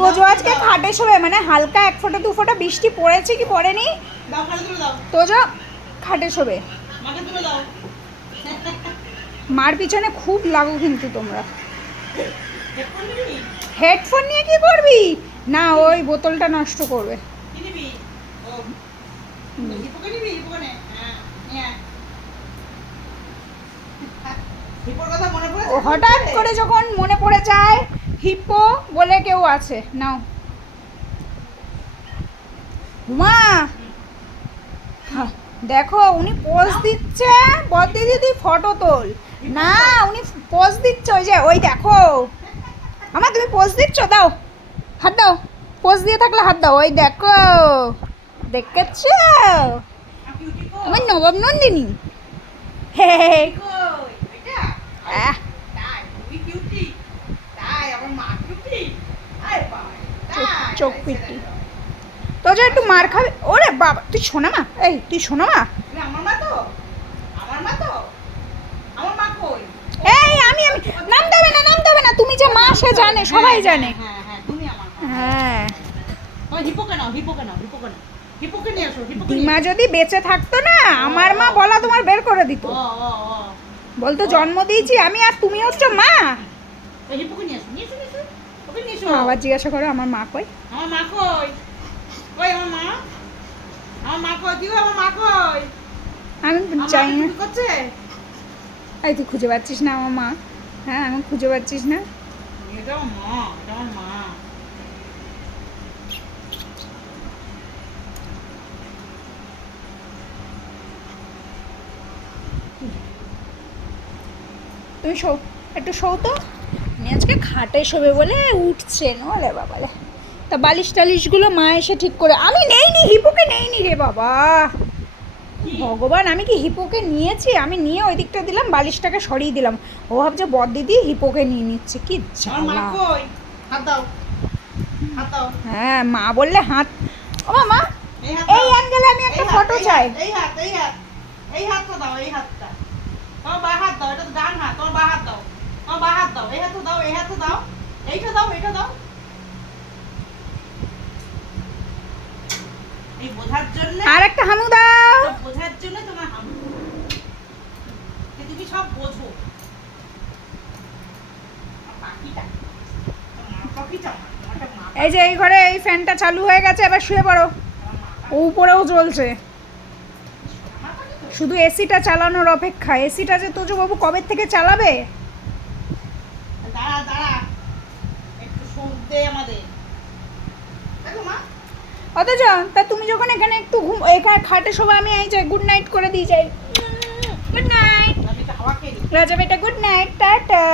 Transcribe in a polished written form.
তোজো আজকে খাটে শোবে, মানে হালকা 1 ফোঁটা 2 ফোঁটা বৃষ্টি পড়েছে কি পড়েনি, তোজো খাটে শোবে। মার পিছনে খুব লাগো কিন্তু তোমরা। হেডফোন নিয়ে কি করবি? না, ওই বোতলটা নষ্ট করবে। হঠাৎ করে যখন মনে পড়ে যায় হিপো বলে কেউ আছে। নাও মা, দেখো উনি পোজ দিচ্ছে। বদ্দি দিদি ফটো তোল না, উনি পোজ দিচ্ছে। ওই যে ওই দেখো আমার, তুমি পোজ দিচ্ছ, দাও হাত দাও। পোজ দিয়ে থাকলে হাত দাও। ওই দেখো, দেখেছ আমার নবাব নন্দিনী। হে চোখ পিটি তো যে একটু মার খাবে। ওরে বাবা, তুই শোনা মা, এই তুই শোনা মা। এই আমি নাম দেবে না, নাম দেবে না। তুমি যে মা সে জানে, সবাই জানে। হ্যাঁ, ডিমা যদি বেঁচে থাকতো না, আমার মা বলা তোমার বের করে দিত। বলতো জন্ম দিয়েছি আমি আর তুমি হচ্ছে মা। আবার জিজ্ঞাসা করো আমার মা কই। আমার মা কই? কই আমার মা? আমার মা কই? দিও আমার মা কই? আমি চাই না। করছে? এই তুই খুঁজে পাচ্ছিস না আমার মা? হ্যাঁ, আমি খুঁজে পাচ্ছিস না? এটা আমার মা, এটা আমার মা। তুমি শো, একটু শো তো। আমি আজকে খাটে শোবে বলে উঠছেন। ওলে বাবালে, তা বালিশ টালিশগুলো মা এসে ঠিক করে। আমি নেইনি, হিপুকে নেইনি রে বাবা। ভগবান, আমি কি হিপোকে নিয়েছি? আমি নিয়ে ওই দিকটা দিলাম, বালিশটাকে সরিয়ে দিলাম। ও ভাবছে বদ দিদি হিপোকে নিয়ে নিচ্ছে। কি জ্বালা। হ্যাঁ, মা বললে হাত। ও মা, এই অ্যাঙ্গেলে আমি একটা ফটো চাই। এই হাত, এই হাত, এই হাতটা দাও, এই হাতটা। তোমার বাঁ হাত দাও, এটা তো ডান হাত। তোমার বাঁ হাত দাও, তোমার বাঁ হাত দাও। এই হাতটা দাও, এই হাতটা দাও, এইটা দাও, এইটা দাও। এই বোঝার জন্য আর একটা হামু দাও। বোঝার জন্য তোমার হামু, তুমি সব বোঝো। এই যে এই ঘরে এই ফ্যানটা চালু হয়ে গেছে, এবার শুয়ে পড়ো। ও উপরেও জ্বলছে, শুধু এসিটা চালানোর অপেক্ষা। এসিটা যে তোজো বাবু কবে থেকে চালাবে? দাঁড়া দাঁড়া, একটু শুনতে আমাদের। দেখো মা, অথচ তা তুমি যখন এখানে একটু ঘুম, এখানে খাটে শোবে, আমি এই যে গুড নাইট করে দিয়ে যাই। গুড নাইট আমি তো হাওয়া খেয়ে রাজা বেটা, গুড নাইট, টাটা।